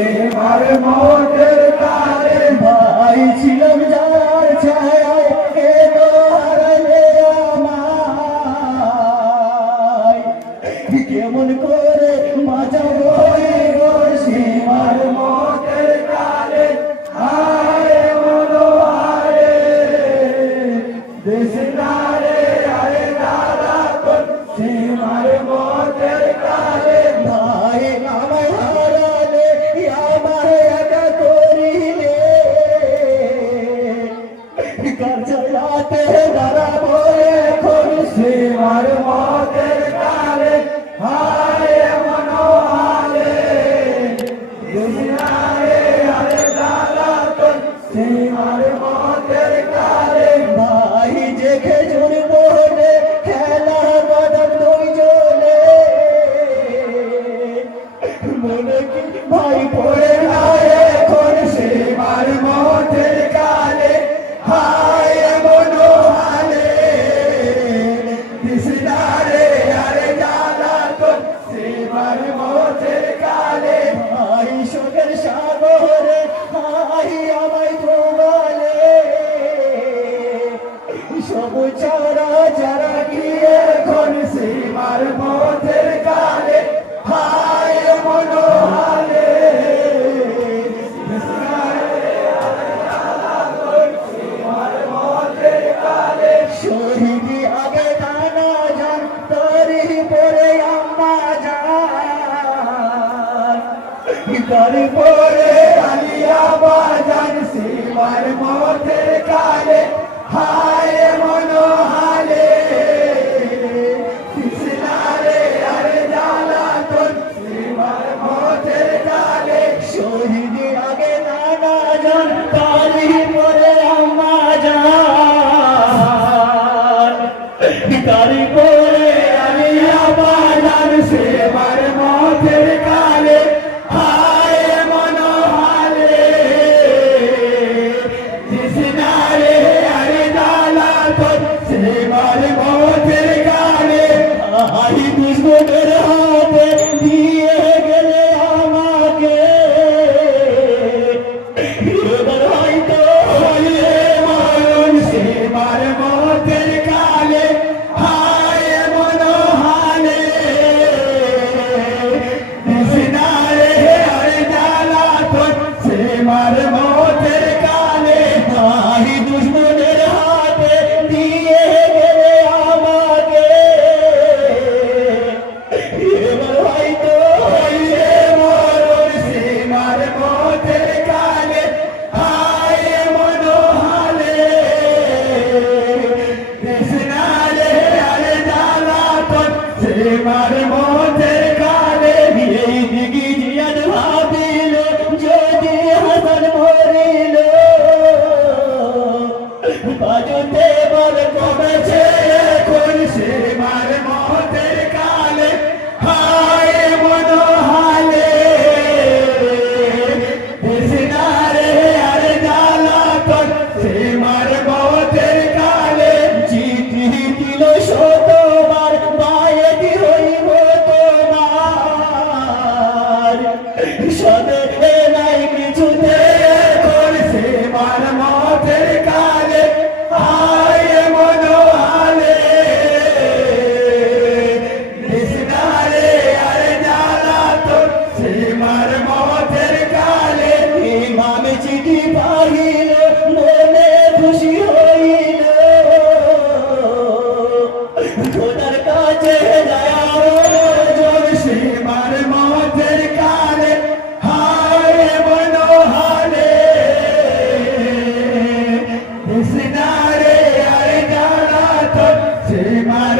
এবারে মোটের কালে ভাই ছিলাম আমার মদের কালে, হায় মনোহালে দুনিয়ারে আরে দালা তো মদের কালে। ভাই যে খেজুর বনে খেলা বাদাম দুই জলে ভাই পড়ে না তোমার মতের কালে হাই শোকের সাগরে হাই আমায় প্রবালে সবু চারা যারা গিয়ে এখন সীমার মতে ইতার পরে আলিয়া বাজার সীমার মতের কালে। হায় মনোহালে কৃষ্ণারে আর জালাতন সীমার মতের কালে। শহীদ আগে নানা জন কালি পরে আমা যান। ইতার পরে সাদা